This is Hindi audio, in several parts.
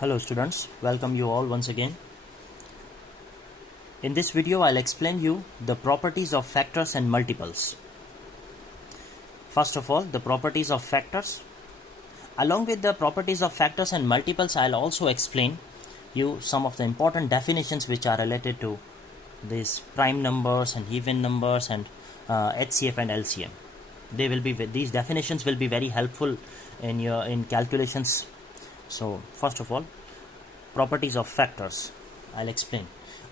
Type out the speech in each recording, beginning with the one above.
Hello students, welcome you all once again. In this video I'll explain you the properties of factors and multiples. First of all, the properties of factors. Along with the properties of factors and multiples, I'll also explain you some of the important definitions which are related to these prime numbers and even numbers and HCF and LCM. These definitions will be very helpful in calculations. So first of all, properties of factors I'll explain.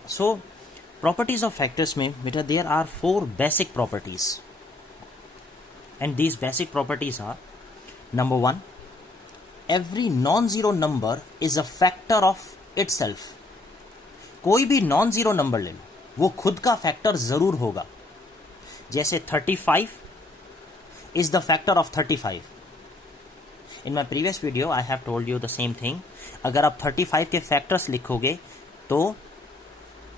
So properties of factors में बेटा there are four basic properties, and these basic properties are: number one, every non-zero number is a factor of itself. कोई भी non-zero number ले लो, वो खुद का factor जरूर होगा. जैसे 35 is the factor of 35. In my previous video I have told you the same thing. अगर आप 35 के factors लिखोगे तो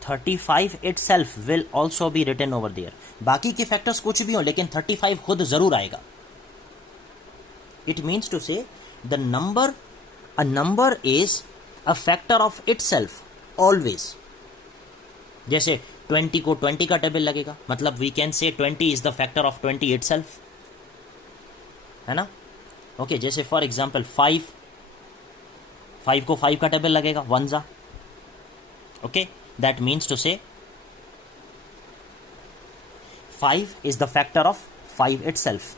35 itself will also be written over there. बाकी के factors कुछ भी हो लेकिन 35 खुद जरूर आएगा. It means to say a number is a factor of itself always. जैसे 20 को 20 का टेबल लगेगा, मतलब we can say 20 is the factor of 20 itself, है ना? ओके, जैसे फॉर एग्जाम्पल 5 को 5 का टेबल लगेगा, 1 जा. ओके, दैट मीन्स टू से 5 is the factor of 5 itself.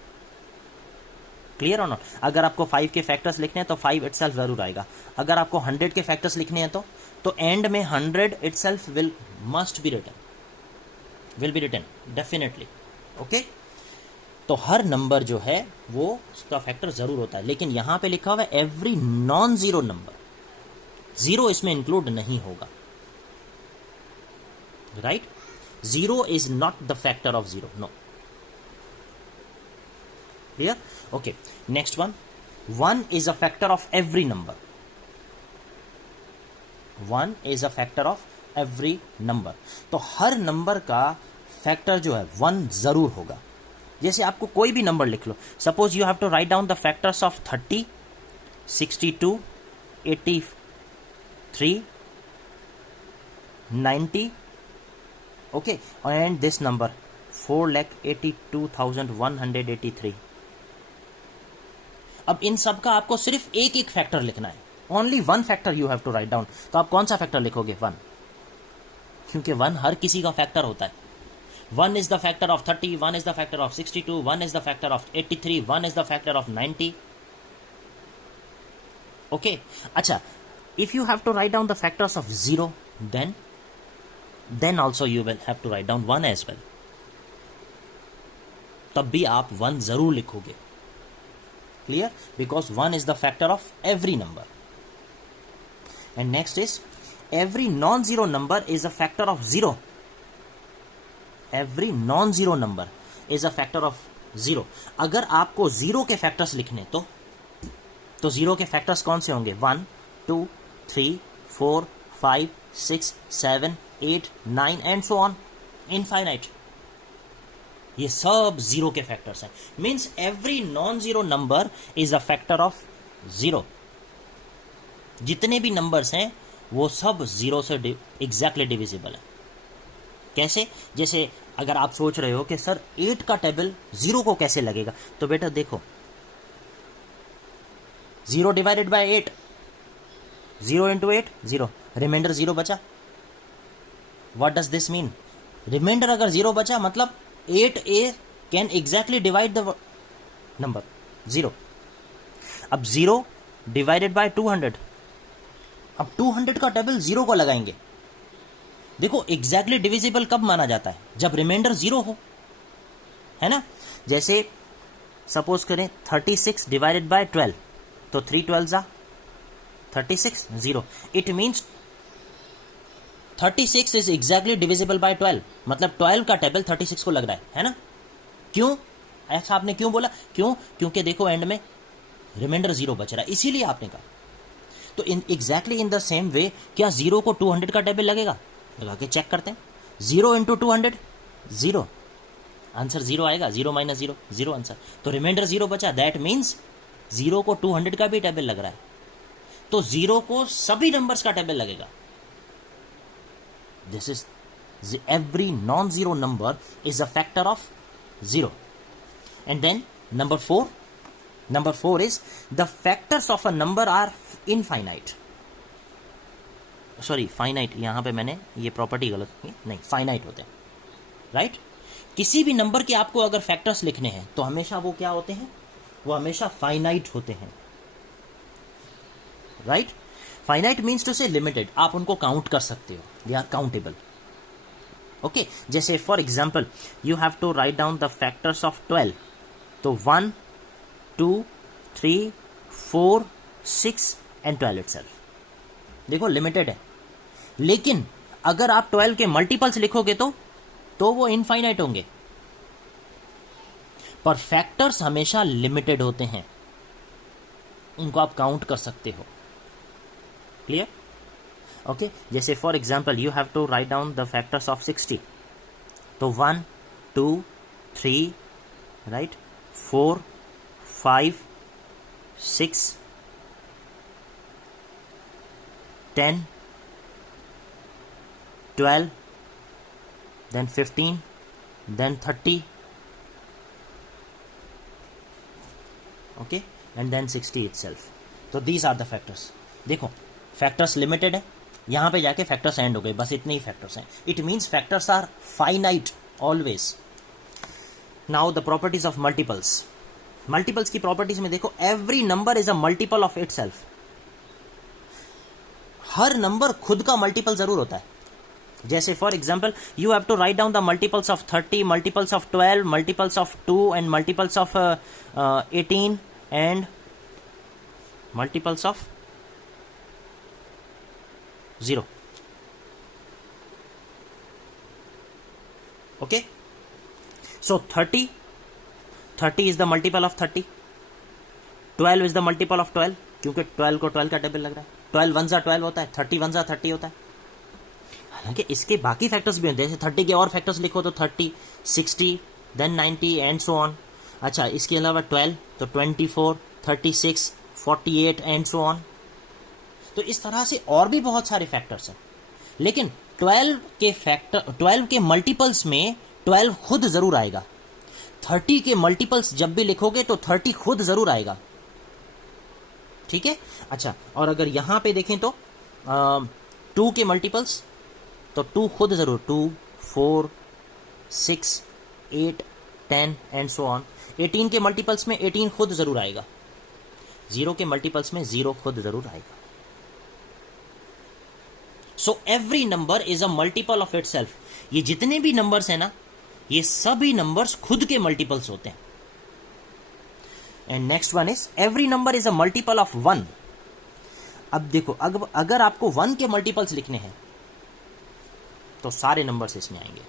Clear और नॉट? अगर आपको 5 के फैक्टर्स लिखने हैं तो 5 इटसेल्फ जरूर आएगा. अगर आपको 100 के फैक्टर्स लिखने हैं तो एंड में 100 itself will be written definitely. Okay, तो हर नंबर जो है वो उसका फैक्टर जरूर होता है, लेकिन यहां पे लिखा हुआ है every non zero number. Zero इसमें इंक्लूड नहीं होगा, right? Zero is not the factor of zero, no. Clear? Okay, next one is a factor of every number. One is a factor of every number. तो हर नंबर का फैक्टर जो है 1 जरूर होगा. जैसे आपको कोई भी नंबर लिख लो, suppose you have to write down the factors of 30, 62, 83, 90, okay, and this number 4,82,183. अब इन सब का आपको सिर्फ एक एक फैक्टर लिखना है. Only one factor you have to write down. तो आप कौन सा फैक्टर लिखोगे? 1, क्योंकि 1 हर किसी का फैक्टर होता है. 1 is the factor of 30, 1 is the factor of 62, 1 is the factor of 83, 1 is the factor of 90. Okay, अच्छा, if you have to write down the factors of 0, then also you will have to write down 1 as well. तब भी आप 1 जरूर लिखोगे. Clear? Because 1 is the factor of every number. And next is every non-zero number is a factor of 0. Every non zero number is a factor of 0. अगर आपको 0 के फैक्टर्स लिखने तो 0 के फैक्टर्स कौन से होंगे? 1, 2, 3, 4, 5, 6, 7, 8, 9 एंड सो ऑन इनफाइनाइट. ये सब 0 के फैक्टर्स हैं. Means every non zero number is a factor of 0. जितने भी नंबर्स हैं वो सब 0 से एग्जैक्टली डिविजिबल है. कैसे? जैसे अगर आप सोच रहे हो कि सर 8 का टेबल 0 को कैसे लगेगा, तो बेटा देखो 0 डिवाइडेड बाय 8, 0 इंटू 8, 0, रिमाइंडर 0 बचा. What does this mean? Reminder अगर 0 बचा मतलब 8a can exactly divide the number 0. अब 0 डिवाइडेड बाय 200, अब 200 का टेबल 0 को लगाएंगे. देखो एग्जैक्टली डिविजिबल कब माना जाता है? जब रिमाइंडर 0 हो, है ना? जैसे सपोज करें 36 डिवाइडेड बाय 12, तो 3 12 जा 36, 0. It means 36 is exactly divisible by 12, मतलब 12 का टेबल 36 को लग रहा है ना? क्यों ऐसा आपने क्यों बोला? क्योंकि देखो एंड में रिमाइंडर 0 बच रहा है, इसीलिए आपने कहा. तो exactly in the same way क्या 0 को 200 का टेबल लगेगा? लगा के चेक करते हैं. 0 इंटू 200, 0, आंसर 0 आएगा. 0 माइनस 0, 0 आंसर. तो रिमाइंडर 0 बचा. दैट मीन्स 0 को 200 का भी टेबल लग रहा है. तो 0 को सभी नंबर्स का टेबल लगेगा. This is every non-zero number is a factor of 0. And then number 4 is the factors of a number are infinite. Sorry, finite, यहां पे मैंने ये प्रॉपर्टी गलत की, नहीं, फाइनाइट होते हैं, राइट. किसी भी नंबर के आपको अगर फैक्टर्स लिखने हैं तो हमेशा वो क्या होते हैं, वो हमेशा फाइनाइट होते हैं, right. Finite means to say limited, आप उनको काउंट कर सकते हो, दे आर काउंटेबल. ओके, जैसे for example you have to write down the factors of 12. तो 1, 2, 3, 4, 6 एंड 12 इटसेल्फ. देखो लिमिटेड है, लेकिन अगर आप 12 के मल्टीपल्स लिखोगे तो वो इनफाइनाइट होंगे. पर फैक्टर्स हमेशा लिमिटेड होते हैं, उनको आप काउंट कर सकते हो. क्लियर? ओके, जैसे for example you have to write down the factors of 60. तो 1, 2, 3, right, 4, 5, 6, 10, 12, then 15, then 30, okay, and then 60 itself. तो these are the factors. देखो फैक्टर्स लिमिटेड है, यहां पे जाके फैक्टर्स एंड हो गए, बस इतने ही फैक्टर्स हैं. It means factors are finite always. Now the properties of multiples. Multiples की प्रॉपर्टीज में देखो, every number is a multiple of itself. हर नंबर खुद का मल्टीपल जरूर होता है. जैसे for example you have to write down the multiples of 30, multiples of 12, multiples of 2 and multiples of 18 and multiples of 0. Okay, so 30 is the multiple of 30. 12 is the multiple of 12, क्योंकि 12 को 12 का टेबल लग रहा है. 12 1 12 होता है, 30 1 30 होता है. हालांकि इसके बाकी फैक्टर्स भी होते हैं, जैसे 30 के और फैक्टर्स लिखो तो 30, 60, देन 90 एंड सो ऑन. अच्छा, इसके अलावा 12 तो 24, 36, 48 एंड सो ऑन. तो इस तरह से और भी बहुत सारे फैक्टर्स हैं, लेकिन 12 के मल्टीपल्स में 12 खुद जरूर आएगा. 30 के मल्टीपल्स जब भी लिखोगे तो 30 खुद जरूर आएगा. ठीक है. अच्छा, और अगर यहां पे देखें तो 2 के मल्टीपल्स, तो 2 खुद जरूर, 2, 4, 6, 8, 10 एंड सो ऑन. 18 के मल्टीपल्स में 18 खुद जरूर आएगा. 0 के मल्टीपल्स में 0 खुद जरूर आएगा. So every number is a multiple of itself. ये जितने भी नंबर्स हैं ना, ये सभी नंबर्स खुद के मल्टीपल्स होते हैं. And next one is every number is a multiple of 1. अब देखो, अगर आपको 1 के मल्टीपल्स लिखने हैं तो सारे नंबर्स इसमें आएंगे.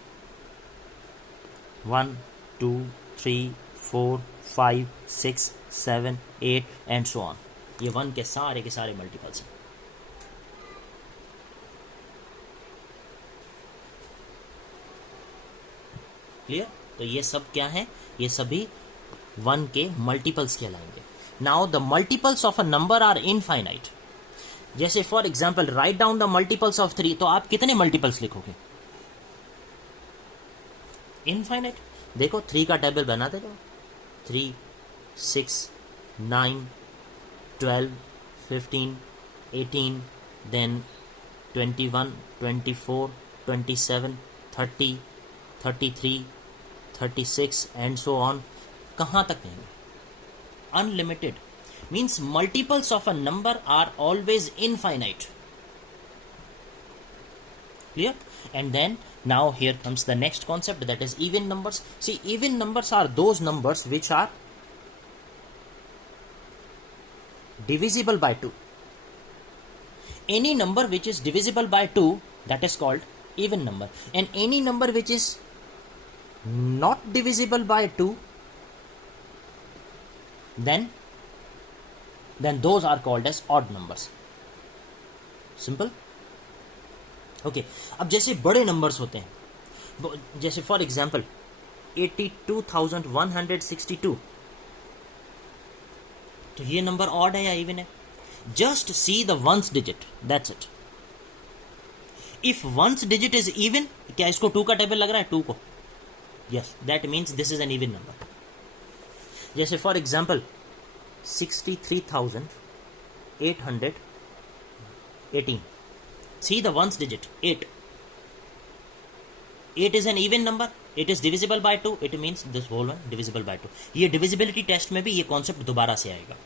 1, 2, 3, 4, 5, 6, 7, 8 एंड सो ऑन. ये 1 के सारे मल्टीपल्स हैं. क्लियर? तो ये सब क्या है? ये सभी 1 के मल्टीपल्स कहलाएंगे. Now the multiples of a number are infinite. जैसे for example write down the multiples of 3. तो आप कितने मल्टीपल्स लिखोगे? इनफाइनाइट. देखो 3 का टेबल बनाते जाओ. 3, 6, 9, 12, 15, 18, देन 21, 24, 27, 30, 33, 36 एंड सो ऑन. कहां तक कहेंगे? Unlimited. Means multiples of a number are always infinite. Clear? And then now here comes the next concept, that is even numbers. See, even numbers are those numbers which are divisible by 2. Any number which is divisible by 2, that is called even number. And any number which is not divisible by 2, then those are called as odd numbers. Simple. Okay. अब जैसे बड़े नंबर्स होते हैं, जैसे फॉर एग्जाम्पल 82,162, तो ये नंबर ऑड है या इवन है? Just see the ones digit, that's it. If ones digit is even, क्या इसको 2 का टेबल लग रहा है 2 को? Yes, that means this is an even number. जैसे for example 63,818. See the ones digit 8. 8 is an even number. It is divisible by 2. It means this whole one divisible by 2. ये divisibility टेस्ट में भी ये कॉन्सेप्ट दोबारा से आएगा,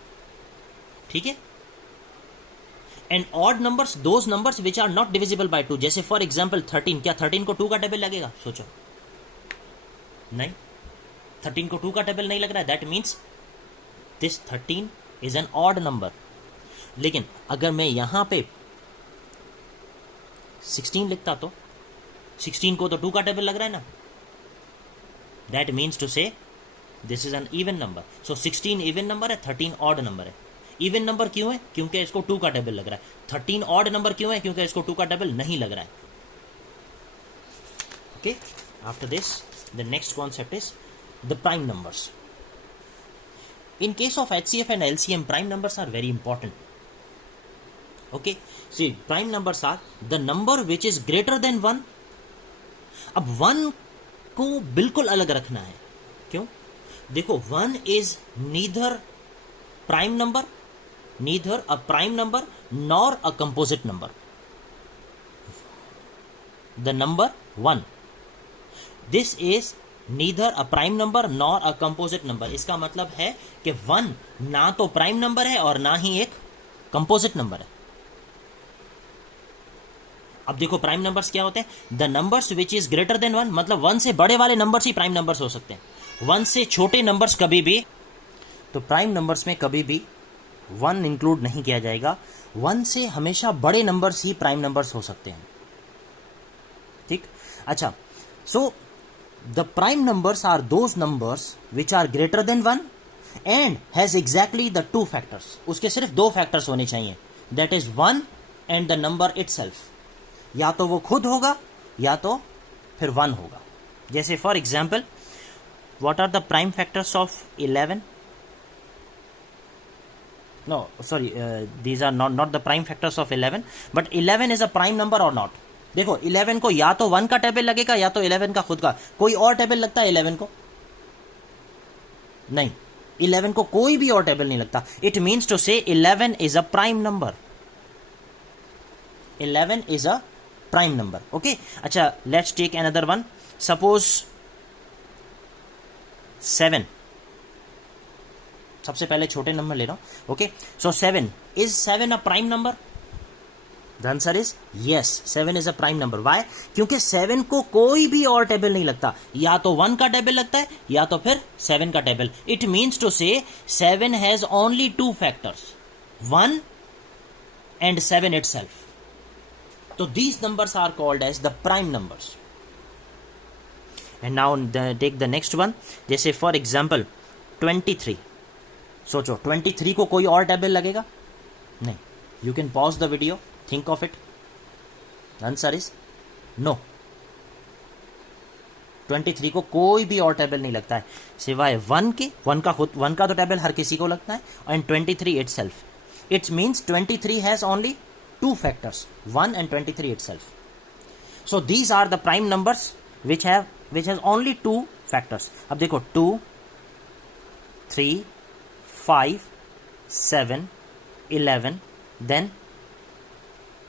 ठीक है. And odd numbers, those numbers which are not divisible by 2. जैसे फॉर एग्जाम्पल 13. क्या 13 को 2 का टेबल लगेगा? सोचो, नहीं, 13 को 2 का टेबल नहीं लग रहा है. That means this 13 is an odd number. लेकिन अगर मैं यहां पे 16 लिखता तो 16 को तो 2 का टेबल लग रहा है ना. दैट मीन्स टू से this is an even number. So 16 even number है, 13 ऑड नंबर है. इवन नंबर क्यों है? क्योंकि इसको 2 का टेबल लग रहा है. 13 ऑड नंबर क्यों है? क्योंकि इसको 2 का टेबल नहीं लग रहा है. Okay, after this the next concept is the prime numbers. In case of HCF and LCM, prime numbers are very important. Okay, see, prime numbers are the number which is greater than 1. अब 1 को बिल्कुल अलग रखना है. क्यों? देखो, 1 is neither prime number, neither a prime number nor a composite number. The number 1, this is neither a prime number nor a composite number. इसका मतलब है कि 1 ना तो प्राइम नंबर है और ना ही एक कंपोजिट नंबर है. अब देखो, प्राइम नंबर्स क्या होते हैं? The numbers which is greater than 1. मतलब 1 से बड़े वाले नंबर्स ही प्राइम नंबर्स हो सकते हैं. 1 से छोटे नंबर्स कभी भी, तो प्राइम नंबर्स में कभी भी 1 इंक्लूड नहीं किया जाएगा. 1 से हमेशा बड़े नंबर्स ही प्राइम नंबर्स हो सकते हैं. ठीक, अच्छा. So the prime numbers are those numbers which are greater than 1 and has exactly the 2 factors. उसके सिर्फ 2 फैक्टर्स होने चाहिए. That is 1 and the number itself. या तो वो खुद होगा या तो फिर 1 होगा. जैसे for example, what are the prime factors of 11? No, sorry, these are not the prime factors of 11, but 11 is a prime number or not? देखो, 11 को या तो 1 का टेबल लगेगा या तो 11 का खुद का. कोई और टेबल लगता है 11 को? नहीं, 11 को कोई भी और टेबल नहीं लगता. इट मीन्स टू से 11 is a prime number. 11 is a prime number. Okay, अच्छा, let's take another one. Suppose 7. सबसे पहले छोटे नंबर ले रहा हूं. Okay, so 7. Is 7 a prime number? The answer is yes, 7 is a prime number. Why? क्योंकि 7 को कोई भी और टेबल नहीं लगता. या तो 1 का टेबल लगता है या तो फिर 7 का टेबल. इट मीन्स टू से 7 has only 2 factors, 1 and 7 itself. तो these numbers are called as the prime numbers. And now take the next one. जैसे for example 23. सोचो, 23 को कोई और टेबल लगेगा? नहीं. You can pause the video, think of it. The answer is no. 23 को कोई भी और टेबल नहीं लगता है सिवाय 1 के. 1 का तो टेबल हर किसी को लगता है. And 23 itself. It means 23 has only 2 factors, 1 and 23 itself. So these are the prime numbers which has only 2 factors. अब देखो, 2, 3, 5, 7, 11, then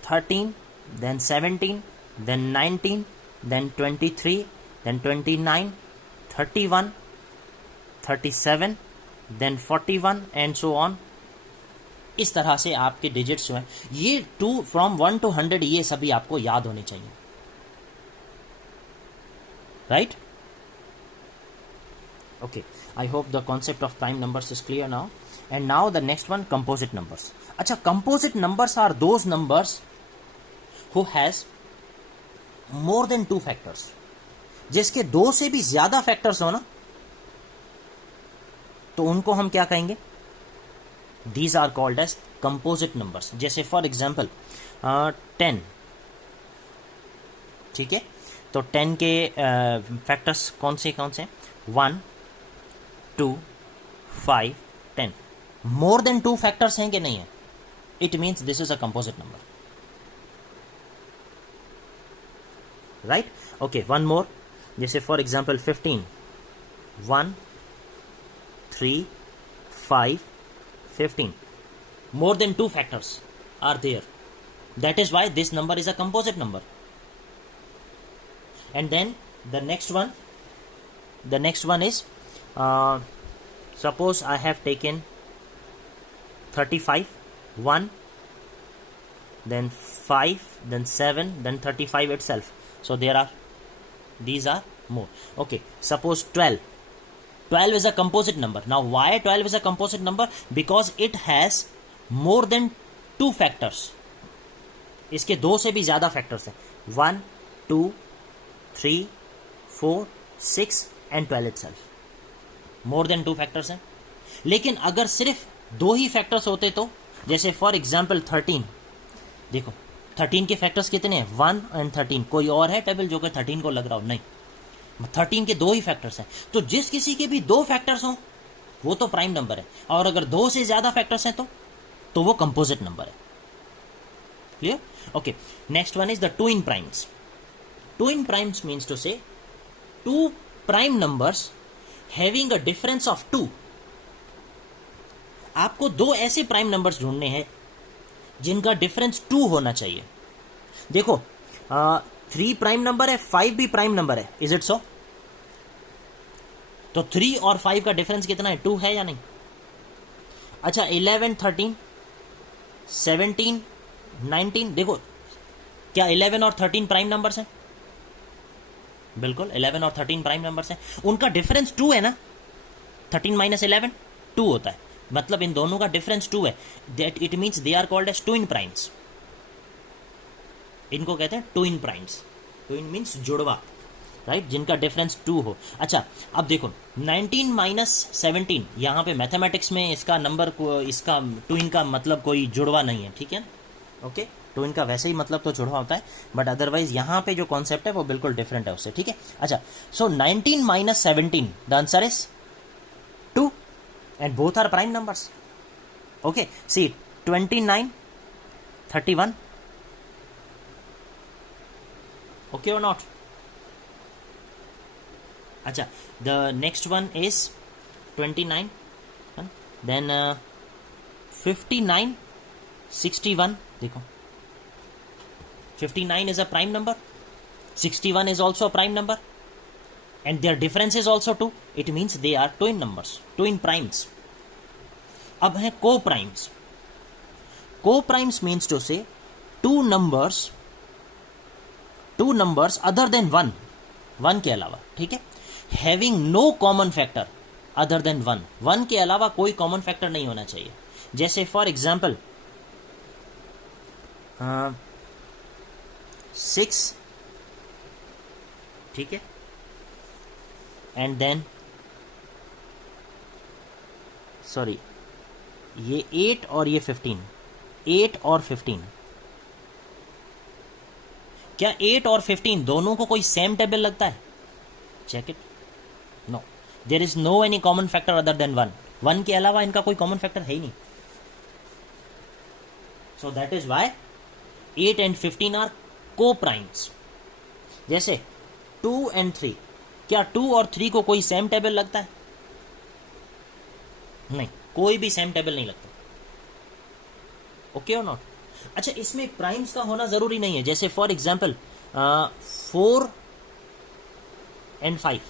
13, then 17, then 19, then 23, then 29, 31, 37, then 41 and so on. इस तरह से आपके डिजिट्स जो हैं, ये 2 from 1 to 100, ये सभी आपको याद होने चाहिए. Right? Okay, I hope the concept of prime numbers is clear now. And now the next one, composite numbers. अच्छा, composite numbers are those numbers who has more than 2 factors. जिसके 2 से भी ज्यादा फैक्टर्स हो ना, तो उनको हम क्या कहेंगे? These are called as composite numbers. जैसे फॉर एग्जाम्पल 10. ठीक है, तो 10 के फैक्टर्स कौन से 1, 2, 5, 10. मोर देन 2 फैक्टर्स हैं कि नहीं है? it means this is a composite number. Right? Okay, one more. जैसे for example 15, 1, 3, 5, 15. More than 2 factors are there. That is why this number is a composite number. And then the next one is suppose I have taken 35, 1, then 5, then 7, then 35 itself. So these are more. Okay, suppose 12 is a composite number. Now why 12 is a composite number? Because it has more than 2 factors. इसके 2 से भी ज़्यादा फैक्टर्स हैं. 1, 2, 3, 4, 6 and 12 itself. More than 2 factors हैं. लेकिन अगर सिर्फ 2 ही फैक्टर्स होते तो, जैसे फॉर एग्जाम्पल 13, देखो 13 के फैक्टर्स कितने हैं? 1 and 13. कोई और है टेबल जो कि 13 को लग रहा हो? नहीं. 13 के 2 ही फैक्टर्स हैं. तो जिस किसी के भी 2 फैक्टर्स हों वो तो प्राइम नंबर है, और अगर 2 से ज़्यादा फैक्टर्स हैं तो वो कंपोजिट नंबर है. Clear? Okay, next one is the twin primes. Twin primes means to say 2 prime numbers having a difference of 2. आपको 2 ऐसे प्राइम नंबर्स ढूंढने हैं जिनका डिफरेंस 2 होना चाहिए. देखो 3 प्राइम नंबर है, 5 भी प्राइम नंबर है. Is it so? तो 3 और 5 का डिफरेंस कितना है? 2 है या नहीं? अच्छा 11, 13, 17, 19. देखो क्या 11 और 13 प्राइम नंबर्स हैं? बिल्कुल 11 और 13 प्राइम नंबर्स हैं. उनका डिफरेंस 2 है ना. 13 माइनस 11 2 होता है. मतलब इन दोनों का डिफरेंस 2 है. That it means they are called as twin primes. इनको कहते हैं ट्विन प्राइम्स. ट्विन मीन्स जुड़वा, राइट, जिनका डिफरेंस 2 हो. अच्छा अब देखो 19 माइनस 17, यहाँ पे मैथमेटिक्स में इसका नंबर को, इसका ट्विन का मतलब कोई जुड़वा नहीं है. ठीक है, ओके. ट्विन का वैसे ही मतलब तो जुड़वा होता है, बट अदरवाइज यहाँ पे जो कॉन्सेप्ट है वो बिल्कुल डिफरेंट है उससे. ठीक है. अच्छा so 19 minus 17, the answer is 2 and both are prime numbers. Okay see 29, 31. Okay और नॉट? अच्छा the next one is 29, then 59, 61. देखो 59 is a prime number, 61 is also a prime number, and their difference is also 2. It means they are twin numbers, twin primes. अब है co-primes. Co-primes means to say two numbers other than 1 के अलावा. ठीक है, having no common factor other than 1 के अलावा कोई common factor नहीं होना चाहिए. जैसे फॉर एग्जाम्पल 6, ठीक है, एंड देन सॉरी ये 8 और ये 15, 8 और 15. क्या 8 और 15 दोनों को कोई सेम टेबल लगता है? Check it. No, there is no any common factor other than 1 के अलावा इनका कोई कॉमन फैक्टर है ही नहीं. So that is why 8 and 15 are co-primes. जैसे 2 and 3, क्या 2 और 3 को कोई सेम टेबल लगता है? नहीं, कोई भी सेम टेबल नहीं लगता. ओके और नॉट? अच्छा इसमें प्राइम्स का होना जरूरी नहीं है. जैसे फॉर एग्जाम्पल 4 and 5.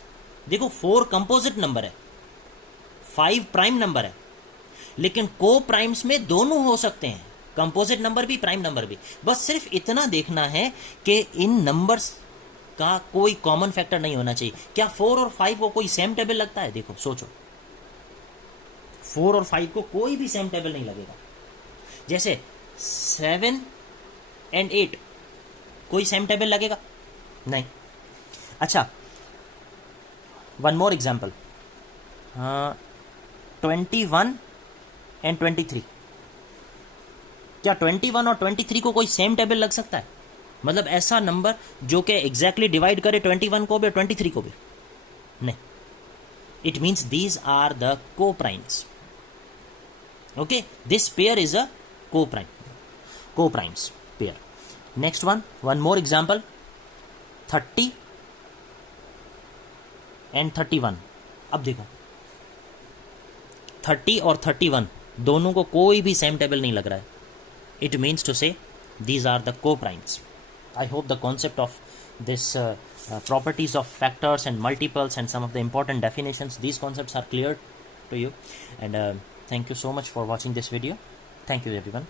देखो 4 कंपोजिट नंबर है, 5 प्राइम नंबर है, लेकिन को प्राइम्स में दोनों हो सकते हैं, कंपोजिट नंबर भी प्राइम नंबर भी. बस सिर्फ इतना देखना है कि इन नंबर्स का कोई कॉमन फैक्टर नहीं होना चाहिए. क्या 4 और 5 को कोई सेम टेबल लगता है? देखो सोचो, 4 और 5 को कोई भी सेम टेबल नहीं लगेगा. जैसे 7 and 8 कोई सेम टेबल लगेगा? नहीं. अच्छा वन मोर एग्जाम्पल 21 and 23. क्या 21 और 23 को कोई सेम टेबल लग सकता है? मतलब ऐसा नंबर जो कि एग्जैक्टली डिवाइड करे 21 को भी और 23 को भी? नहीं. It means these are the co-primes. Okay, this pair is a co-prime. co-primes pair. Next one more example, 30 and 31. अब देखो 30 और 31 दोनों को कोई भी सेम टेबल नहीं लग रहा है. It means to say these are the co-primes. I hope the concept of this properties of factors and multiples and some of the important definitions, these concepts are clear to you. And thank you so much for watching this video. Thank you everyone.